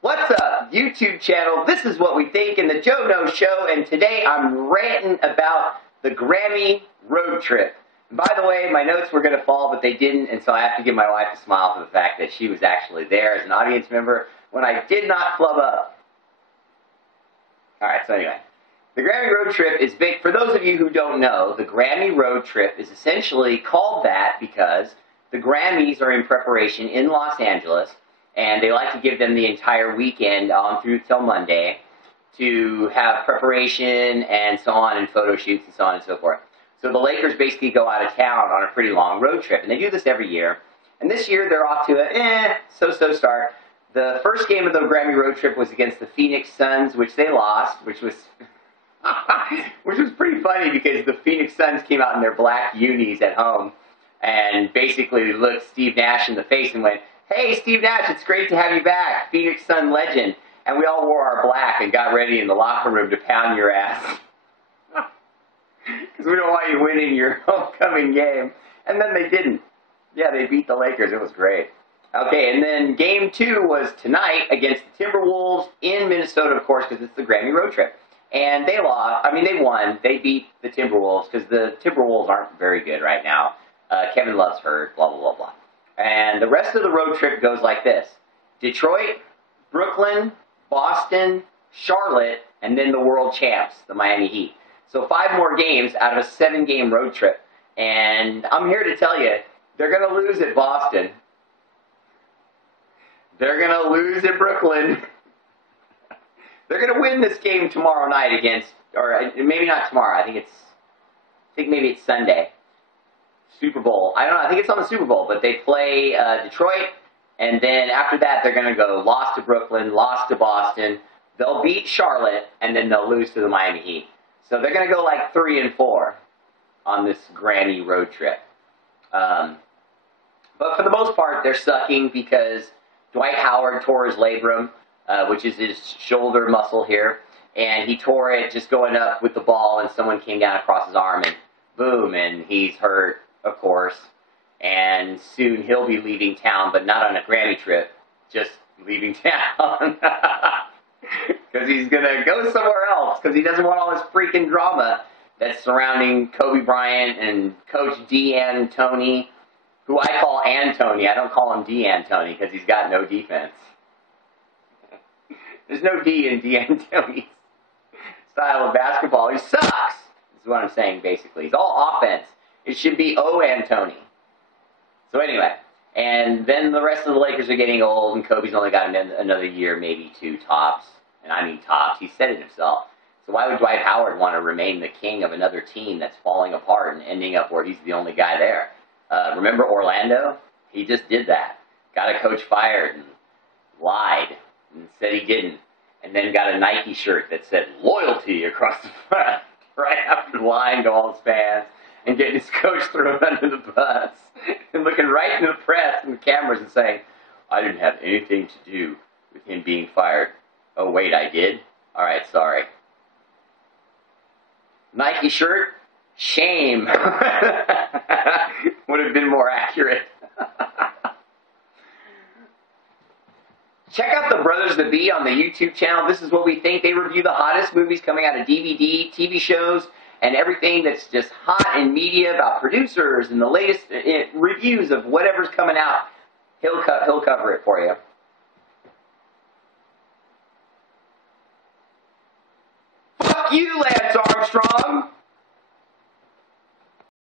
What's up, YouTube channel? This is What We Think in the Joe Know Show, and today I'm ranting about the Grammy road trip. And by the way, my notes were going to fall, but they didn't, and so I have to give my wife a smile for the fact that she was actually there as an audience member when I did not flub up. Alright, so anyway. The Grammy road trip is big. For those of you who don't know, the Grammy road trip is essentially called that because the Grammys are in preparation in Los Angeles, and they like to give them the entire weekend on through till Monday to have preparation and so on, and photo shoots and so on and so forth. So the Lakers basically go out of town on a pretty long road trip, and they do this every year. And this year they're off to a so-so start. The first game of the Grammy road trip was against the Phoenix Suns, which they lost, which was pretty funny because the Phoenix Suns came out in their black unis at home and basically looked Steve Nash in the face and went, "Hey, Steve Nash, it's great to have you back, Phoenix Sun legend." And we all wore our black and got ready in the locker room to pound your ass. Because we don't want you winning your homecoming game. And then they didn't. Yeah, they beat the Lakers. It was great. Okay, and then game 2 was tonight against the Timberwolves in Minnesota, of course, because it's the Grammy road trip. And they lost. I mean, they won. They beat the Timberwolves because the Timberwolves aren't very good right now. Kevin Love's hurt, blah, blah, blah, blah. And the rest of the road trip goes like this. Detroit, Brooklyn, Boston, Charlotte, and then the world champs, the Miami Heat. So 5 more games out of a 7-game road trip. And I'm here to tell you, they're going to lose at Boston. They're going to lose at Brooklyn. They're going to win this game tomorrow night against, or maybe not tomorrow. I think maybe it's Sunday. Super Bowl. I don't know. I think it's on the Super Bowl, but they play Detroit, and then after that they're going to go lost to Brooklyn, lost to Boston. They'll beat Charlotte, and then they'll lose to the Miami Heat. So they're going to go like 3-4 on this Grammy road trip. But for the most part, they're sucking because Dwight Howard tore his labrum, which is his shoulder muscle here, and he tore it just going up with the ball, and someone came down across his arm, and boom, and he's hurt, of course, and soon he'll be leaving town, but not on a Grammy trip, just leaving town, because he's going to go somewhere else, because he doesn't want all this freaking drama that's surrounding Kobe Bryant and Coach D'Antoni, who I call Antony. I don't call him D'Antoni, because he's got no defense. There's no D in D'Antoni's style of basketball. He sucks, is what I'm saying, basically. He's all offense. It should be O. Antony. So anyway, and then the rest of the Lakers are getting old, and Kobe's only got another year, maybe 2 tops. And I mean tops. He said it himself. So why would Dwight Howard want to remain the king of another team that's falling apart and ending up where he's the only guy there? Remember Orlando? He just did that. Got a coach fired and lied and said he didn't. And then got a Nike shirt that said loyalty across the front right after lying to all his fans and getting his coach thrown under the bus and looking right into the press and the cameras and saying, "I didn't have anything to do with him being fired." Oh, wait, I did? All right, sorry. Nike shirt? Shame. Would have been more accurate. Check out the Brothers The Bee on the YouTube channel. This is What We Think. They review the hottest movies coming out of DVD, TV shows, and everything that's just hot in media about producers and the latest reviews of whatever's coming out. He'll cover it for you. Fuck you, Lance Armstrong!